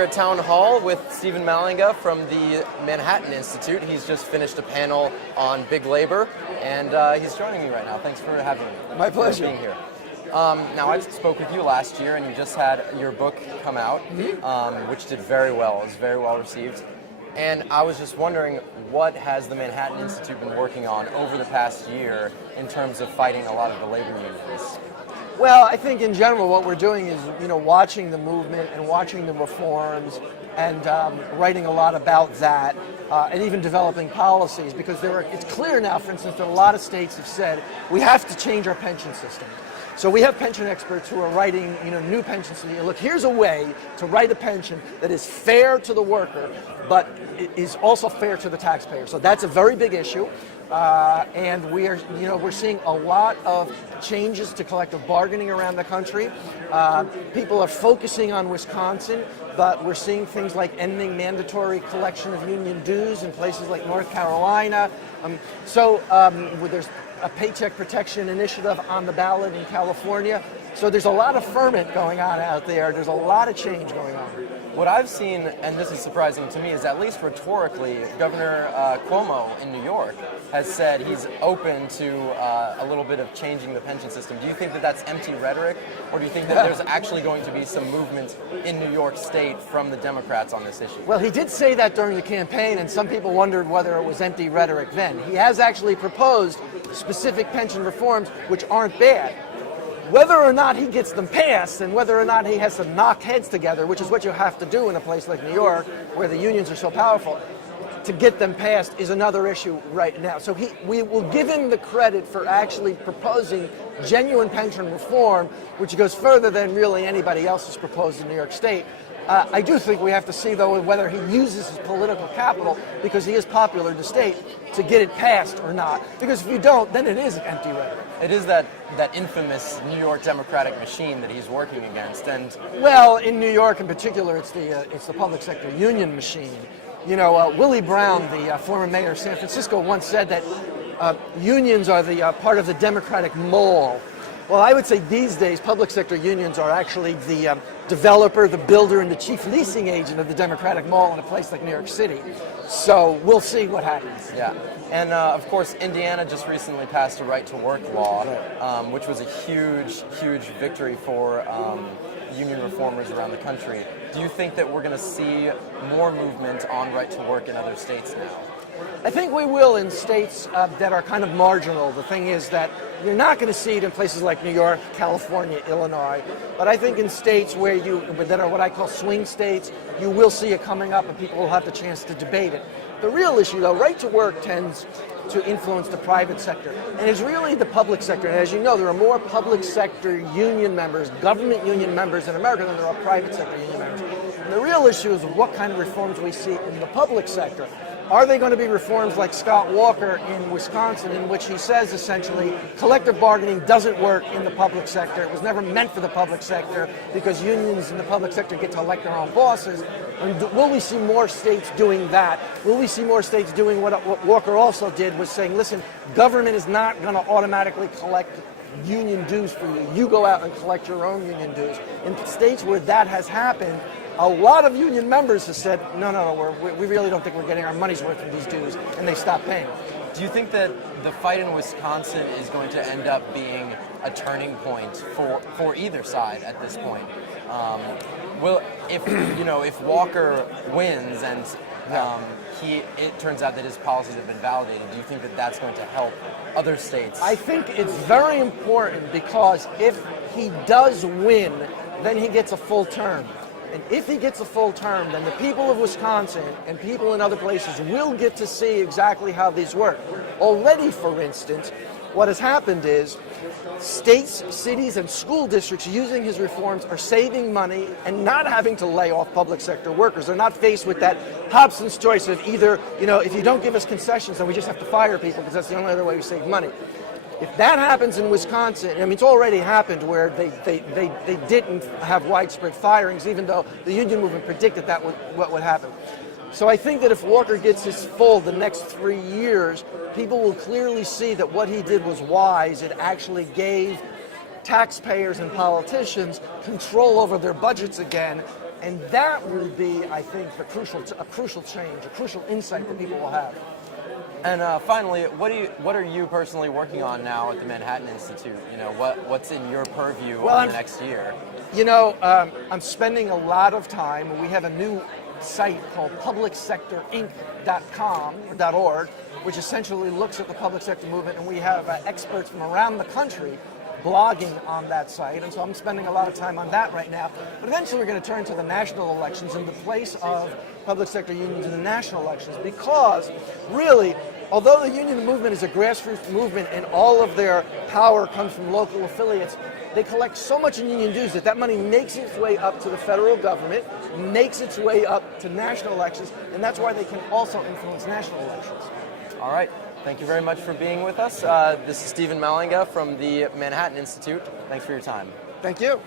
here at Town Hall with Stephen Malanga from the Manhattan Institute. He's just finished a panel on big labor, and he's joining me right now. Thanks for having me. My pleasure. For being here. Now, I spoke with you last year, and you just had your book come out, which did very well. It was very well received. And I was just wondering, what has the Manhattan Institute been working on over the past year in terms of fighting a lot of the labor unions? Well, I think in general what we're doing is, watching the movement and watching the reforms and writing a lot about that and even developing policies, because it's clear now, for instance, that a lot of states have said we have to change our pension system. So we have pension experts who are writing, new pension systems. Look, here's a way to write a pension that is fair to the worker, but is also fair to the taxpayer. So that's a very big issue, and we're seeing a lot of changes to collective bargaining around the country. People are focusing on Wisconsin, but we're seeing things like ending mandatory collection of union dues in places like North Carolina. There's a paycheck protection initiative on the ballot in California. So there's a lot of ferment going on out there. There's a lot of change going on. What I've seen, and this is surprising to me, is at least rhetorically, Governor Cuomo in New York has said he's open to a little bit of changing the pension system. Do you think that that's empty rhetoric, or do you think that there's actually going to be some movement in New York State from the Democrats on this issue? Well, he did say that during the campaign, and some people wondered whether it was empty rhetoric then. He has actually proposed specific pension reforms which aren't bad. Whether or not he gets them passed and whether or not he has to knock heads together, which is what you have to do in a place like New York where the unions are so powerful, to get them passed is another issue right now. So we will give him the credit for actually proposing genuine pension reform, which goes further than really anybody else has proposed in New York State. I do think we have to see, though, whether he uses his political capital, because he is popular in the state, to get it passed or not. Because if you don't, then it is empty rhetoric. It is that infamous New York Democratic machine that he's working against. And well, in New York in particular, it's the public sector union machine. Willie Brown, the former mayor of San Francisco, once said that unions are the part of the Democratic mole. Well, I would say these days public sector unions are actually the developer, the builder, and the chief leasing agent of the Democratic mall in a place like New York City. So we'll see what happens. Yeah, and of course Indiana just recently passed a right-to-work law, which was a huge, huge victory for union reformers around the country. Do you think that we're going to see more movement on right-to-work in other states now? I think we will in states that are kind of marginal. The thing is that you're not going to see it in places like New York, California, Illinois. But I think in states that are what I call swing states, you will see it coming up and people will have the chance to debate it. The real issue, though, right to work tends to influence the private sector. And it's really the public sector. And as you know, there are more public sector union members, government union members in America than there are private sector union members. And the real issue is what kind of reforms we see in the public sector. Are they going to be reforms like Scott Walker in Wisconsin, in which he says essentially collective bargaining doesn't work in the public sector? It was never meant for the public sector because unions in the public sector get to elect their own bosses. And will we see more states doing that? Will we see more states doing what Walker also did, was saying, listen, government is not going to automatically collect union dues for you. You go out and collect your own union dues. In states where that has happened, a lot of union members have said, no, we really don't think we're getting our money's worth from these dues, and they stop paying. Do you think that the fight in Wisconsin is going to end up being a turning point for either side at this point? If Walker wins and it turns out that his policies have been validated, do you think that that's going to help other states? I think it's very important, because if he does win, then he gets a full term. And if he gets a full term, then the people of Wisconsin and people in other places will get to see exactly how these work. Already, for instance, what has happened is states, cities, and school districts using his reforms are saving money and not having to lay off public sector workers. They're not faced with that Hobson's choice of either, if you don't give us concessions, then we just have to fire people because that's the only other way we save money. If that happens in Wisconsin, it's already happened where they didn't have widespread firings, even though the union movement predicted what would happen. So I think that if Walker gets his full the next 3 years, people will clearly see that what he did was wise. It actually gave taxpayers and politicians control over their budgets again, And that will be, I think, a crucial change, a crucial insight that people will have. And finally, what are you personally working on now at the Manhattan Institute? You know, what's in your purview over the next year? You know, I'm spending a lot of time. We have a new site called publicsectorinc.com or .org, which essentially looks at the public sector movement, and we have experts from around the country blogging on that site, and so I'm spending a lot of time on that right now. But eventually we're going to turn to the national elections and the place of public sector unions in the national elections, because really, although the union movement is a grassroots movement and all of their power comes from local affiliates, they collect so much in union dues that money makes its way up to the federal government, makes its way up to national elections, and that's why they can also influence national elections. All right. Thank you very much for being with us. This is Stephen Malanga from the Manhattan Institute. Thanks for your time. Thank you.